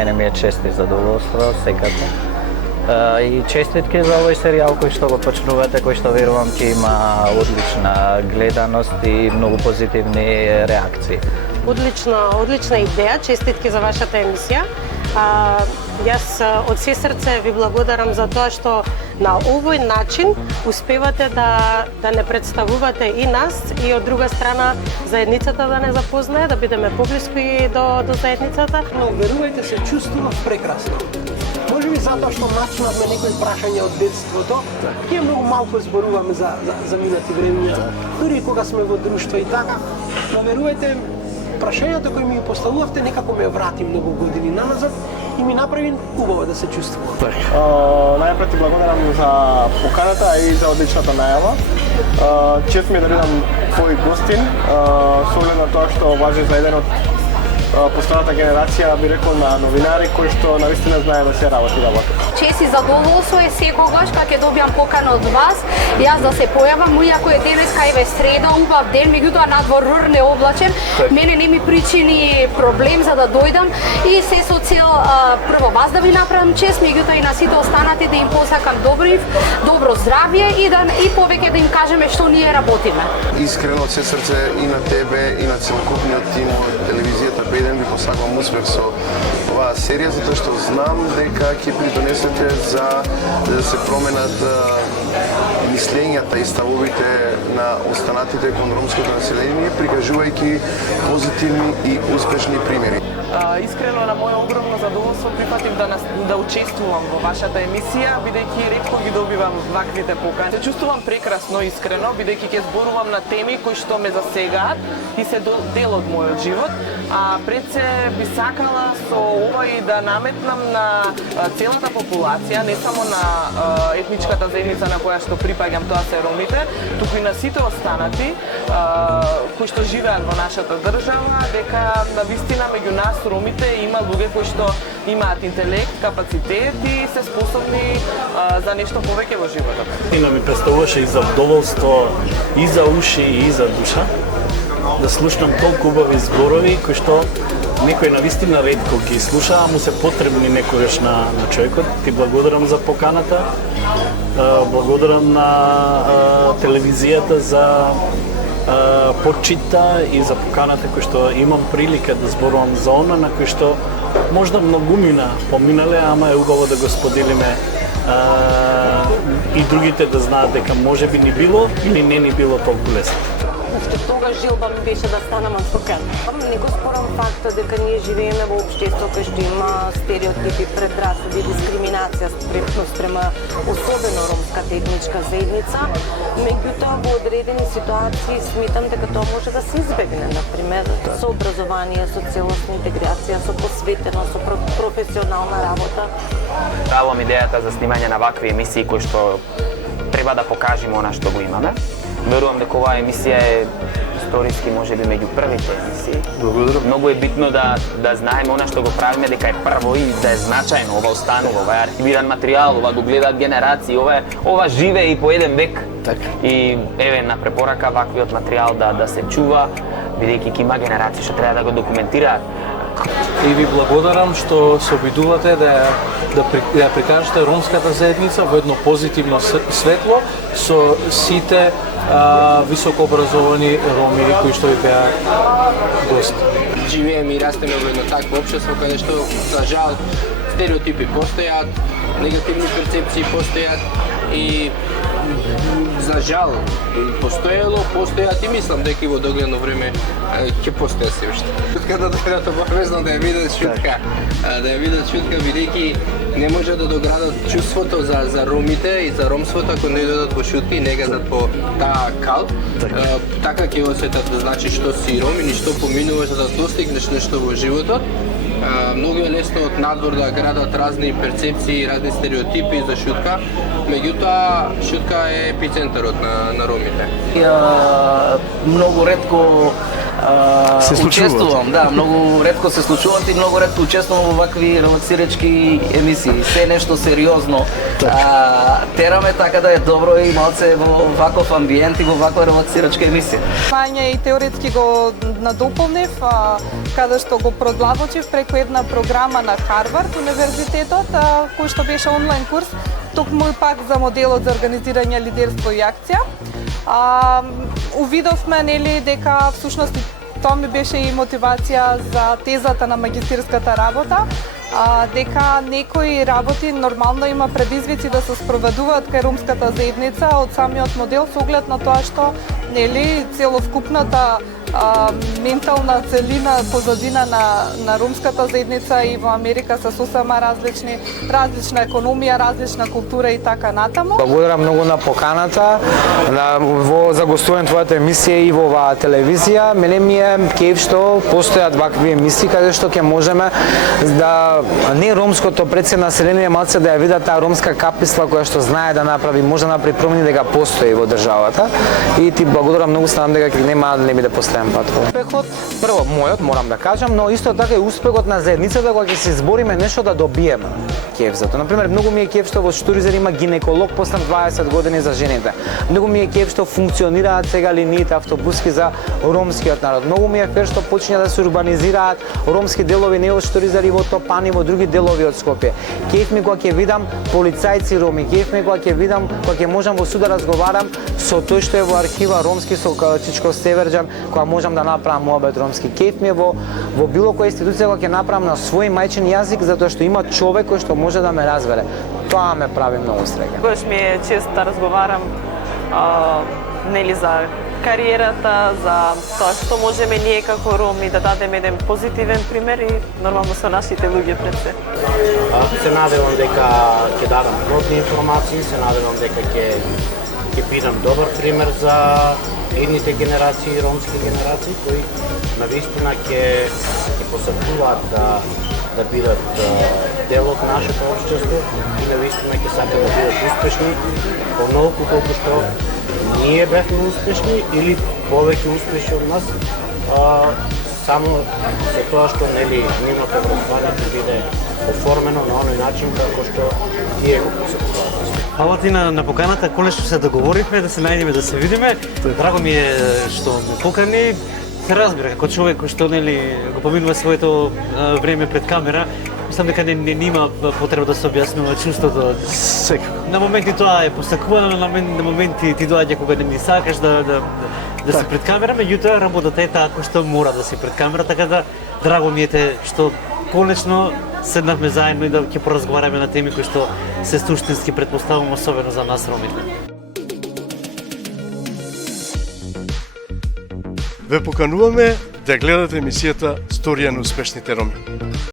мене ми е чест и задоволство секако. И честитки за овој серијал кој што го почнувате, кој што верувам ќе има одлична гледаност и многу позитивни реакции. Одлична идеја, честитки за вашата емисија. Јас од се срце ви благодарам за тоа што на овој начин успевате да не представувате и нас и од друга страна заедницата да не запознае, да бидеме поблиску и до заедницата. Но верувајте се, чувствувам прекрасно. Може би затоа што начнавме некои прашања од детството, ние многу малку зборуваме за минати времиња, дури кога сме во друштво и така. Но верувајте, прашањето кои ми ги поставувавте некако ме врати многу години наназад и ми направи убаво да се чувствувам. Најпред ти благодарам за поканата и за одличната најава. Чест ми е да бидам твој гостин, со оглед на тоа што важи за еден од постојната генерација, би рекол, на новинари кои што навистина знае да се работи. Чест и задоволство е секогаш кога ќе добиам покана од вас, јас да се појавам, иако е денеска еве среда, убав ден, меѓутоа надвор ррне облачен, мене не ми причини проблем за да дојдам и се со цел прво вас да ви направам чест, меѓутоа и на сите останати да им посакам добро здравје и повеќе да им кажеме што ние работиме. Искрено од се срце и на тебе и на целокупниот тим од телевизијата Б1 ви посакувам успех со оваа серија, затоа што знам дека ќе придонесете за да се променат мислењата и ставовите на останатите кон ромското население, прикажувајќи позитивни и успешни примери. Искрено на моје огромно задоволство прифатив да учествувам во вашата емисија, бидејќи ретко ги добивам ваквите покани. Се чувствувам прекрасно искрено, бидејќи ќе зборувам на теми кои што ме засегаат и се дел од мојот живот, а пред се би сакала со овој да наметнам на целата популација, не само на етничката заедница на која што припаѓам, тоа се ромите, туку и на сите останати кои што живеат во нашата држава, дека навистина меѓу нас ромите има луѓе кои што имаат интелект, капацитет и се способни за нешто повеќе во животот. Ина ми представуваше и за задоволство, и за уши, и за душа, да слушнам толку убави зборови кои што некој навистина ретко ги слуша, а му се потребни некогаш на човекот. Ти благодарам за поканата, благодарам на телевизијата за почита и за поканата кој што имам прилика да зборувам за она на кој што можда многумина поминале, ама е убаво да го споделиме и другите да знаат дека може би ни било или не ни било толку лесно. Тогаш желба ми беше да станам адвокат. Не го спорам факта дека ние живееме во општество кај што има стереотипи, предрасуди, дискриминација спрема особено ромската етничка заедница. Меѓутоа во одредени ситуации сметам дека тоа може да се избегне, например со образование, со целосна интеграција, со посветеност, со професионална работа. Правам идејата за снимање на вакви емисии кои што треба да покажеме она што го имаме. Верувам дека оваа емисија е историски можеби меѓу првите емисии. Благодарам. Многу е битно да знаеме она што го правиме дека е прво и да е значајно, ова останува, ова е архивиран материјал, ова го гледаат генерации, ова живее и по еден век. И еве на препорака ваквиот материјал да се чува, бидејќи ќе има генерации што треба да го документираат. И ви благодарам што се обидувате да прикажете ромската заедница во едно позитивно светло со сите високообразовани роми кои што ви беа гости. Живееме и растеме во едно такво општество каде што за жал стереотипи постојат, негативни перцепции постојат и за жал постојат и мислам дека и во догледно време ќе постојат се уште. Чутката дојдат обавезно да ја видат Чутка, бидејќи не може да доградат чувството за ромите и за ромството ако не дојдат во Шутка и не газат по таа кал. Така ќе осетат да значи што си ром и што поминуваш да достигнеш нешто во животот. Многу е лесно од надвор да градат разни перцепции, разни стереотипи за Шутка, меѓутоа Шутка е епицентарот на ромите. Многу ретко Се случуваат. Учествувам, да, многу ретко се случуваат и многу ретко учествувам во вакви релаксирачки емисии. Се нешто сериозно. Тераме така да е добро и малце во ваков амбиент и во ваква релаксирачка емисија. Мање и теоретски го надополнив, каде што го продлабочив преку една програма на Харвард универзитетот, кој што беше онлайн курс, токму и пак за моделот за организирање лидерство и акција. Увидовме нели дека всушност тоа ми беше и мотивација за тезата на магистирската работа, дека некои работи нормално има предизвици да се спроведуваат кај ромската заедница од самиот модел со оглед на тоа што нели целокупната ментална целина позадина на ромската заедница и во Америка се сосема различна економија, различна култура и така натаму. Благодарам многу на поканата за гостување твојата емисија и во оваа телевизија. Мене ми е кеф што постојат вакви емисии каде што ќе можеме да не ромското предсе население малце да ја видат таа ромска каписла која што знае да направи, може да направи промени дека постои во државата. И ти благодарам многу, станам дека нема да не биде постојан пат. Успехот, прво мојот морам да кажам, но исто така и успехот на заедницата кога ќе се избориме нешто да добиеме. Кеф за тоа. Например, многу ми е кеф што во Штуризер има гинеколог после 20 години за жените. Многу ми е кеф што функционираат сега линиите автобуски за ромскиот народ. Многу ми е фер што почиња да се урбанизираат ромски делови не во Штуризер и во Топани, во други делови од Скопје. Кеф ми кога ќе видам полицајци роми, кеф ми кога ќе видам, кога ќе можам во суд да разговарам со тој што е во архива ромски со Чичко Северџан, кога можам да направам муабет ромски. Кеф ми е во било која институција кога ќе направам на свој мајчин јазик затоа што има човек кој што може да ме разбере. Тоа ме прави многу среќен. Којаш ми е чест да разговарам нели за кариерата, за тоа што можеме ние како роми да дадеме еден позитивен пример и нормално со нашите луѓе пред се. Се надевам дека ќе дадам плодни информации, се надевам дека ќе бидам добар пример за идните генерации, ромски генерации, кои навистина ќе посакуваат да бидат дел од нашето општество и навистина ќе сакат да бидат успешни, онолку колку што ние бевме успешни или повеќе успешни од нас, само за тоа што нели нивното образование ќе биде оформено на оној начин како што тие го посакуваат. Фала ти на поканата, конечно се договоривме да се најдеме, да се видиме. Драго ми е што ме покани. Се разбира, како човек кој што нели го поминува своето време пред камера, мислам дека не има потреба да се објаснува чувството. На моменти тоа е посакувано, на моменти ти доаѓа кога не сакаш да си пред камера, меѓутоа работата е таа кој што мора да си пред камера, така да драго ми е што конечно седнавме заедно и да ќе поразговараме на теми кои што се суштински претпоставувам, особено за нас ромите. Ве покануваме да гледате емисијата Сторија на успешните роми.